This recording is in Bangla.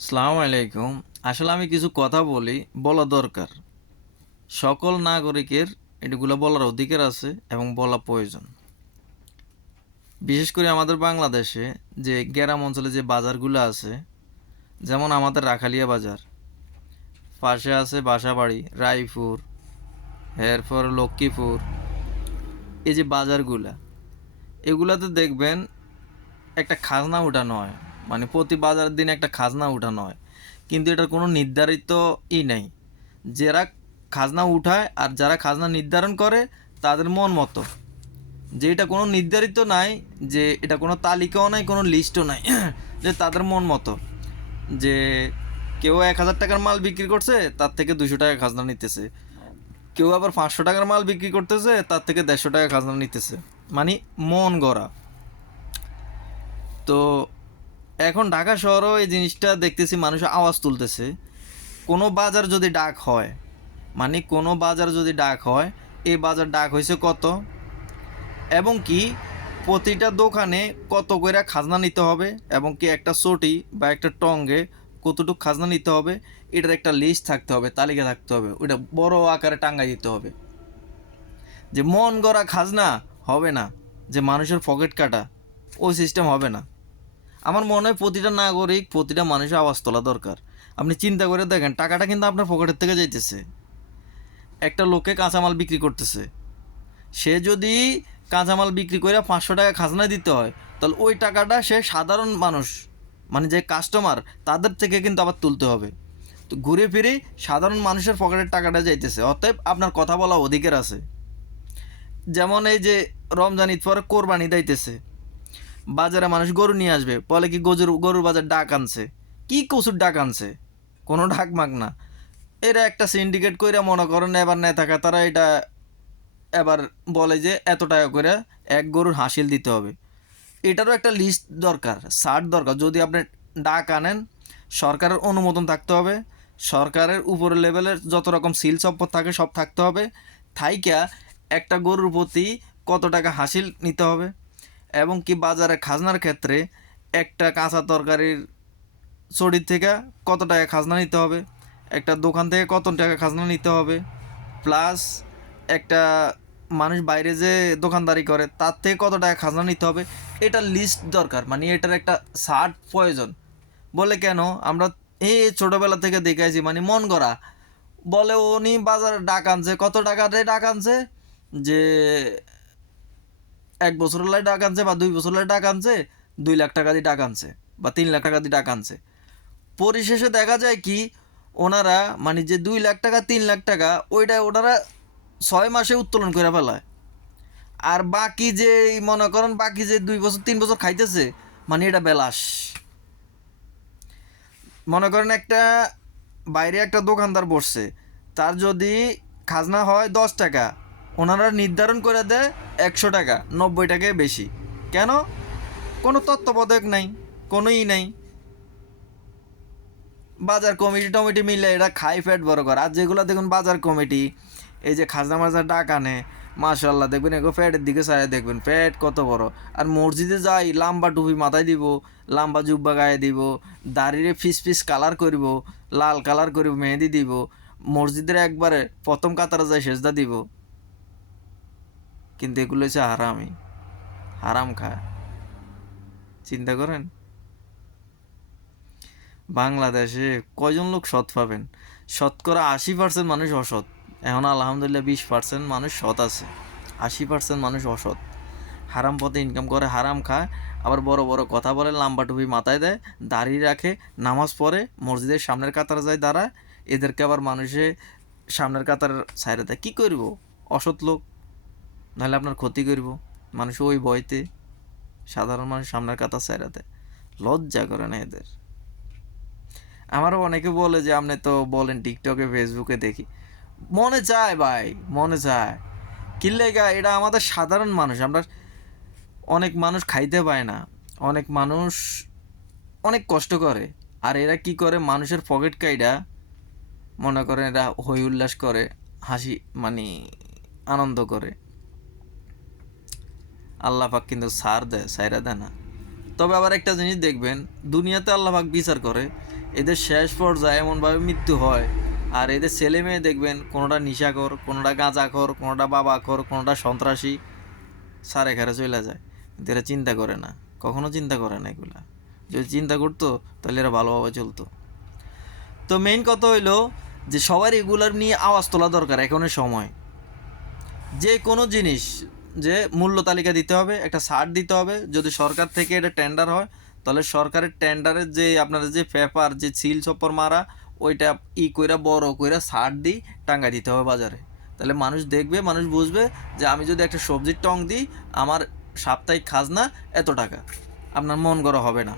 আসসালামু আলাইকুম। আসলে আমি কিছু কথা বলা দরকার। সকল নাগরিকের এগুলো বলার অধিকার আছে এবং বলা প্রয়োজন। বিশেষ করে আমাদের বাংলাদেশে যে গ্রাম অঞ্চলে যে বাজারগুলো আছে, যেমন আমাদের রাখালিয়া বাজার, পাশে আছে বাসাবাড়ি, রায়পুর, এরপর লক্ষ্মীপুর, এই যে বাজারগুলা, এগুলাতে দেখবেন একটা খাজনা উঠানো হয়। মানে প্রতি বাজারের দিন একটা খাজনা উঠানো হয়, কিন্তু এটার কোনো নির্ধারিত নেই। যারা খাজনা উঠায় আর যারা খাজনা নির্ধারণ করে তাদের মন মতো, যে এটা কোনো নির্ধারিত নাই, যে এটা কোনো তালিকাও নাই, কোনো লিস্টও নাই যে তাদের মন মতো, যে কেউ 1,000 টাকার মাল বিক্রি করছে তার থেকে 200 টাকা খাজনা নিতেছে, কেউ আবার 500 টাকার মাল বিক্রি করতেছে তার থেকে 150 টাকা খাজনা নিতেছে। মানে মন গড়া। তো এখন ঢাকা শহরেও এই জিনিসটা দেখতেছি, মানুষ আওয়াজ তুলতেছে। কোনো বাজার যদি ডাক হয়, মানে কোনো বাজার যদি ডাক হয়, এই বাজার ডাক হয়েছে কত, এবং কি প্রতিটা দোকানে কত করে খাজনা নিতে হবে, এবং কি একটা চটি বা একটা টঙ্গে কতটুকু খাজনা নিতে হবে, এটার একটা লিস্ট থাকতে হবে, তালিকা থাকতে হবে, ওইটা বড় আকারে টাঙ্গাই দিতে হবে। যে মন গড়া খাজনা হবে না, যে মানুষের পকেট কাটা, ওই সিস্টেম হবে না। আমার মনে হয় প্রতিটা নাগরিক, প্রতিটা মানুষের আওয়াজ তোলা দরকার। আপনি চিন্তা করে দেখেন, টাকাটা কিন্তু আপনার পকেটের থেকে যাইতেছে। একটা লোকে কাঁচামাল বিক্রি করতেছে, সে যদি কাঁচামাল বিক্রি করে 500 টাকা খাজনা দিতে হয়, তাহলে ওই টাকাটা সে সাধারণ মানুষ, মানে যে কাস্টমার, তাদের থেকে কিন্তু আবার তুলতে হবে। তো ঘুরে ফিরে সাধারণ মানুষের পকেটের টাকাটা যাইতেছে, অতএব আপনার কথা বলা অধিকার আছে। যেমন এই যে রমজান ঈদ পরে কোরবানি দিতেছে, বাজারে মানুষ গরু নিয়ে আসবে, বলে কি গরুর বাজার ডাক আনছে। কি কচুর ডাক আনছে? কোনো ডাক মাগ না। এরা একটা সিন্ডিকেট কইরা মনে করেন, এবার নেতা তারা এটা এবার বলে যে এত টাকা করে এক গরুর হাসিল দিতে হবে। এটারও একটা লিস্ট দরকার, সার দরকার। যদি আপনি ডাক আনেন, সরকারের অনুমোদন থাকতে হবে, সরকারের উপরের লেভেলের যত রকম সিল সম্পদ থাকে সব থাকতে হবে। থাইকা একটা গরুর প্রতি কত টাকা হাসিল নিতে হবে, এবং কি বাজারে খাজনার ক্ষেত্রে একটা কাঁচা তরকারির চড়ির থেকে কত টাকা খাজনা নিতে হবে, একটা দোকান থেকে কত টাকা খাজনা নিতে হবে, প্লাস একটা মানুষ বাইরে যে দোকানদারি করে তার থেকে কত টাকা খাজনা নিতে হবে, এটা লিস্ট দরকার। মানে এটার একটা সার্ট প্রয়োজন। বলে কেন, আমরা এই ছোটোবেলা থেকে দেখে আছি, মানে মন গড়া। বলে উনি বাজারে ডাক আনছে, কত টাকা দিয়ে ডাক আনছে, যে 1 বছর হলে ডাক আনছে বা 2 বছর হলে ডাক আনছে, 2 লাখ টাকা দিয়ে ডাক আনছে বা 3 লাখ টাকা দিয়ে ডাক আনছে। পরিশেষে দেখা যায় কি, ওনারা মানে যে 2 লাখ টাকা 3 লাখ টাকা, ওইটা ওনারা 6 মাসে উত্তোলন করে ফেলায়। আর বাকি যে মনে করেন বাকি যে 2 বছর 3 বছর খাইতেছে, মানে এটা বেলাস। মনে করেন একটা বাইরে একটা দোকানদার বসছে, তার যদি খাজনা হয় 10 টাকা, ওনারা নির্ধারণ করে দেয় 100 টাকা, 90 টাকায় বেশি। কেন? কোনো তত্ত্বাবধায়ক নাই, কোনোই নাই। বাজার কমিটি টমিটি মিলে এরা খাই ফ্যাট বড় করে। আর যেগুলো দেখুন বাজার কমিটি এই যে খাজনা মাজার ডাক আনে, মাশাল্লাহ দেখবেন এগো ফ্যাটের দিকে চাই দেখবেন ফ্যাট কত বড়। আর মসজিদে যাই, লাম্বা টুপি মাথায় দিব, লাম্বা জুব্বা গায়ে দিব, দাড়িরে ফিস ফিস কালার করব, লাল কালার করব, মেহেদি দিব, মসজিদের একবারে প্রথম কাতারে যাই সেজদা দিব। কিন্তু এগুলো হচ্ছে হারামি, হারাম খায়। চিন্তা করেন, বাংলাদেশে কয়জন লোক সৎ পাবেন? শতকরা 80% মানুষ অসৎ। এখন আলহামদুলিল্লাহ 20% মানুষ সৎ আছে, 80% মানুষ অসৎ। হারাম পথে ইনকাম করে, হারাম খায়, আবার বড় বড় কথা বলে, লাম্বা টুপি মাথায় দেয়, দাড়ি রাখে, নামাজ পড়ে, মসজিদের সামনের কাতারে যায় দাঁড়ায়। এদেরকে আবার মানুষে সামনের কাতার সাইডে দেয়। কী করব? অসৎ লোক, নাহলে আপনার ক্ষতি করব। মানুষ ওই ভয়তে সাধারণ মানুষ সামনের কাতার সাইডে দেয়। লজ্জা করে না এদের। আমারও অনেকে বলে যে আপনি তো বলেন টিকটকে ফেসবুকে দেখি, মনে চায় ভাই, মনে চায়। কিল্লেগা এটা আমাদের সাধারণ মানুষ, আমরা অনেক মানুষ খাইতে পায় না, অনেক মানুষ অনেক কষ্ট করে। আর এরা কি করে, মানুষের পকেট কাইডা মনে করেন এরা হই উল্লাস করে, হাসি মানে আনন্দ করে। আল্লাহ পাক কিন্তু সার দেয়, সাইরা দেয় না। তবে আবার একটা জিনিস দেখবেন, দুনিয়াতে আল্লাহ পাক বিচার করে, এদের শেষ পর্যায়ে এমনভাবে মৃত্যু হয়, আর এদের ছেলে মেয়ে দেখবেন কোনোটা নিশাখোর, কোনোটা গাঁজাখোর, কোনোটা বাবাখোর, কোনোটা সন্ত্রাসী, সারে খারে চলে যায়। কিন্তু এরা চিন্তা করে না, কখনো চিন্তা করে না এগুলা। যদি চিন্তা করতো তাহলে এরা ভালোভাবে চলতো। তো মেইন কথা হইলো যে সবার এগুলার নিয়ে আওয়াজ তোলা দরকার এখনের সময়। যে কোনো জিনিস যে মূল্য তালিকা দিতে হবে, একটা ছাড় দিতে হবে। যদি সরকার থেকে এটা টেন্ডার হয়, তাহলে সরকারের টেন্ডারের যে আপনার যে পেপার, যে সিল চপ্পর মারা, ওইটা কইরা বড় কইরা ছাড় দিই টাঙ্গা দিতে হবে বাজারে। তাহলে মানুষ দেখবে, মানুষ বুঝবে যে আমি যদি একটা সবজির টং দিই, আমার সাপ্তাহিক খাজনা এত টাকা, আপনার মন করা হবে না।